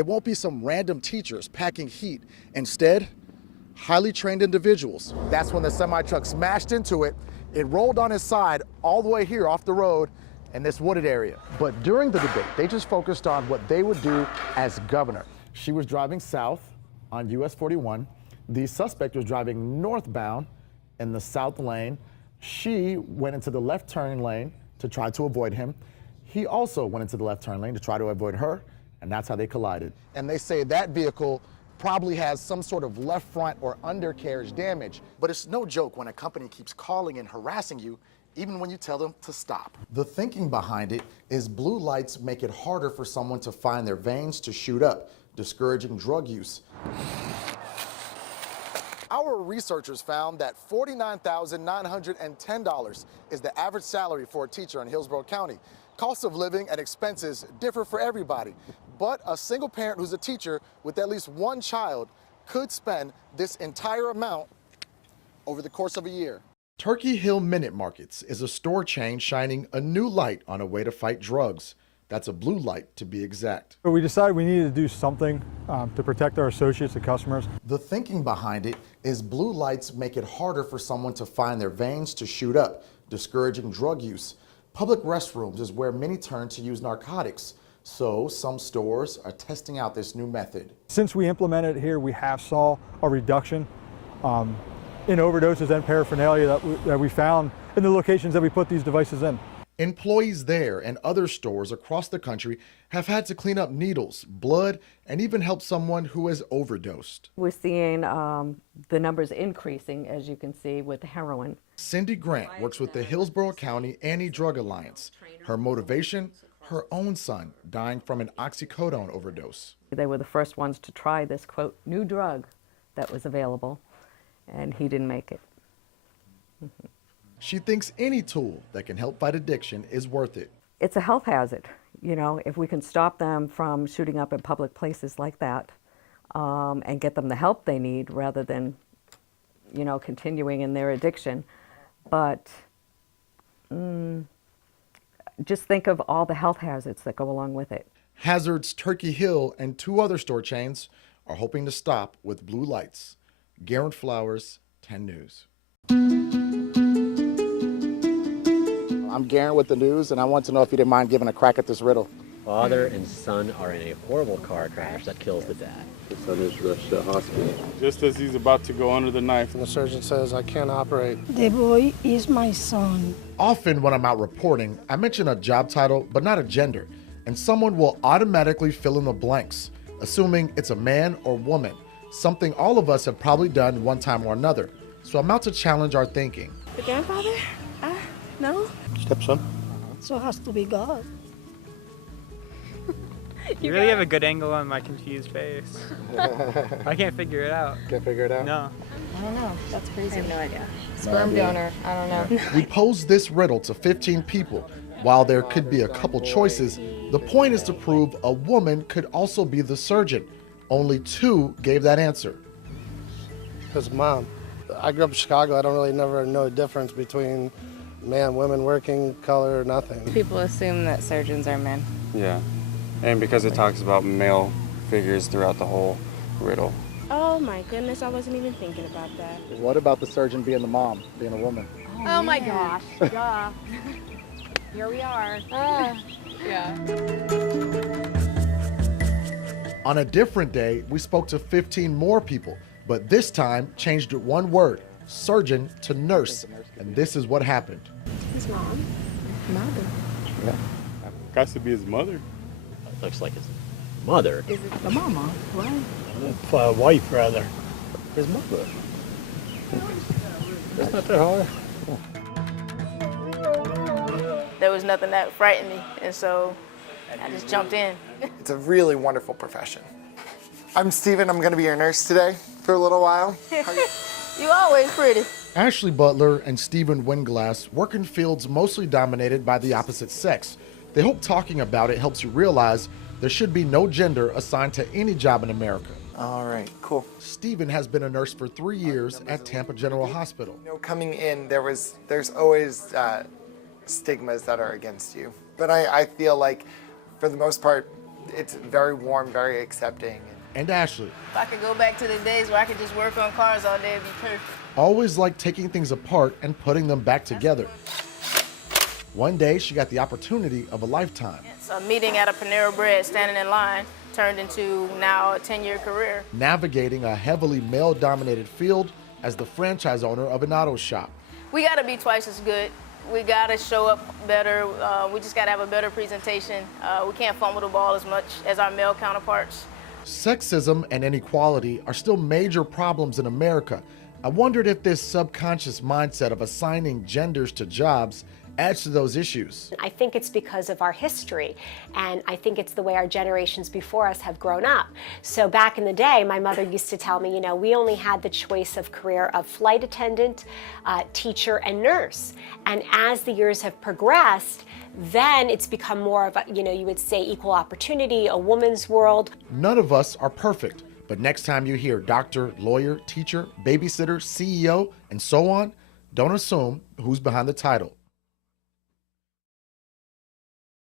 it won't be some random teachers packing heat. Instead, highly trained individuals. That's when the semi-truck smashed into it. It rolled on its side all the way here off the road in this wooded area. But during the debate, they just focused on what they would do as governor. She was driving south on US 41. The suspect was driving northbound in the south lane. She went into the left turn lane to try to avoid him. He also went into the left turn lane to try to avoid her, and that's how they collided. And they say that vehicle probably has some sort of left front or undercarriage damage. But it's no joke when a company keeps calling and harassing you, even when you tell them to stop. The thinking behind it is blue lights make it harder for someone to find their veins to shoot up, discouraging drug use. Our researchers found that $49,910 is the average salary for a teacher in Hillsborough County. Cost of living and expenses differ for everybody, but a single parent who's a teacher with at least one child could spend this entire amount over the course of a year. Turkey Hill Minute Markets is a store chain shining a new light on a way to fight drugs. That's a blue light, to be exact. But we decided we needed to do something to protect our associates and customers. The thinking behind it is blue lights make it harder for someone to find their veins to shoot up, discouraging drug use. Public restrooms is where many turn to use narcotics, so some stores are testing out this new method. Since we implemented it here, we have saw a reduction in overdoses and paraphernalia that we found in the locations that we put these devices in. Employees there and other stores across the country have had to clean up needles, blood, and even help someone who has overdosed. We're seeing the numbers increasing, as you can see, with heroin. Cindy Grant works with the Hillsborough County Anti-Drug Alliance. Her motivation, her own son dying from an oxycodone overdose. They were the first ones to try this, quote, new drug that was available, and he didn't make it. She thinks any tool that can help fight addiction is worth it. It's a health hazard. You know, if we can stop them from shooting up in public places like that and get them the help they need rather than, you know, continuing in their addiction. But just think of all the health hazards that go along with it. Hazards Turkey Hill and 2 other store chains are hoping to stop with blue lights. Garin Flowers, 10 News. I'm Garin with the news, and I want to know if you didn't mind giving a crack at this riddle. Father and son are in a horrible car crash that kills the dad. The son is rushed to the hospital. Just as he's about to go under the knife. And the surgeon says, I can't operate. The boy is my son. Often when I'm out reporting, I mention a job title, but not a gender, and someone will automatically fill in the blanks, assuming it's a man or woman, something all of us have probably done one time or another. So I'm out to challenge our thinking. The grandfather? No. Stepson? So it has to be God. You really have a good angle on my confused face. I can't figure it out. Can't figure it out? No. I don't know. That's crazy. I have no idea. Sperm donor. I don't know. We posed this riddle to 15 people. While there could be a couple choices, the point is to prove a woman could also be the surgeon. Only 2 gave that answer. His mom. I grew up in Chicago. I don't really never know the difference between man, women, working, color, nothing. People assume that surgeons are men. Yeah, and because it talks about male figures throughout the whole riddle. Oh my goodness, I wasn't even thinking about that. What about the surgeon being the mom, being a woman? Oh my gosh. Duh. Here we are. Yeah. On a different day, we spoke to 15 more people, but this time changed one word, surgeon to nurse, and this is what happened. His mom. Mother. Yeah. Has to be his mother. Looks like his mother. Is it the mama? Right. Wife, rather. His mother. That's not that hard. There was nothing that frightened me, and so I just jumped in. It's a really wonderful profession. I'm Steven. I'm going to be your nurse today for a little while. You always pretty. Ashley Butler and Stephen Winglass work in fields mostly dominated by the opposite sex. They hope talking about it helps you realize there should be no gender assigned to any job in America. All right, cool. Stephen has been a nurse for 3 years at Tampa General Hospital. You know, coming in, there's always stigmas that are against you. But I feel like, for the most part, it's very warm, very accepting. And Ashley, If I could go back to the days where I could just work on cars all day, it'd be perfect. always liked taking things apart and putting them back together. One day, she got the opportunity of a lifetime. So a meeting at a Panera Bread, standing in line, turned into now a 10-year career. Navigating a heavily male-dominated field as the franchise owner of an auto shop. We got to be twice as good. We got to show up better. We just got to have a better presentation. We can't fumble the ball as much as our male counterparts. Sexism and inequality are still major problems in America. I wondered if this subconscious mindset of assigning genders to jobs adds to those issues. I think it's because of our history, and I think it's the way our generations before us have grown up. So back in the day, my mother used to tell me, you know, we only had the choice of career of flight attendant, teacher, and nurse. And as the years have progressed, then it's become more of a, you know, you would say equal opportunity, a woman's world. None of us are perfect, but next time you hear doctor, lawyer, teacher, babysitter, CEO, and so on, don't assume who's behind the title.